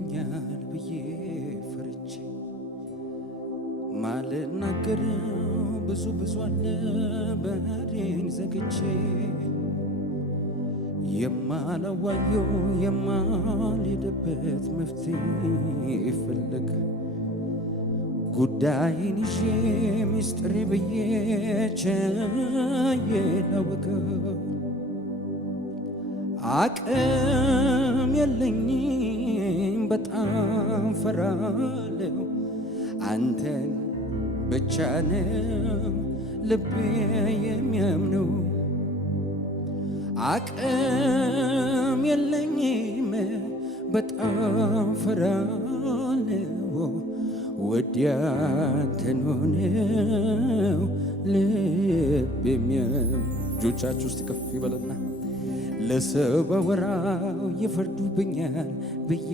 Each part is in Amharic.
ይፈርዱብኛል ብዬ ፈርቼ ማልናገር ብዙ አለ በሬን ዘግቼ የማላዋየው የማልሄድበት መፍትሄ ፍለጋ ጉዳይን ይዤ ሚስጥር ብዬ ቸዬ ላወጋው አቅም የለኝም በጣም ፈራለሁ አንተን ብቻ ነው ልቤ የሚያምነው አቅም የለኝም በጣም ፈራለሁ ወዲያ አንተን ሆነው ልብ የሚያምነው እጆቻችሁ ውስጥ ከፍ ይበልና ለሰው ባወራው ይፈርዱብኛል ብዬ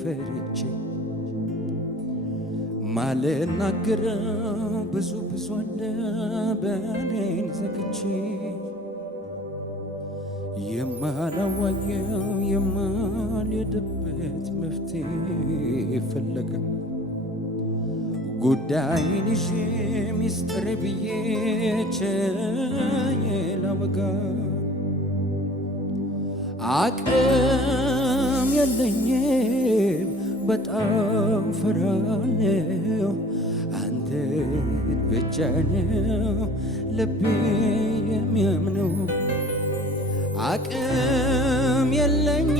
ፈርቼ ማልናገረው ብዙ አለ በሬን ዘግቼ የማላዋየው የማልሄድበት መፍትሄ ፍለጋ ጉዳይን ይዤ ሚስጥር ብዬ ቸዬ ላወጋ አቅም የለኝም በጣም ፈራለሁ አንተን ብቻ ነው ልቤ የሚያምነው አቅም የለኝም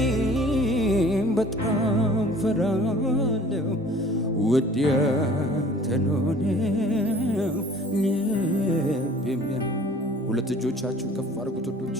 በጣም ፈራለሁ ውዴ አንተን ሆነው ልብ የሚያምነው ሁለት እጆቻችሁን ከፍ አድርጉት ወዶች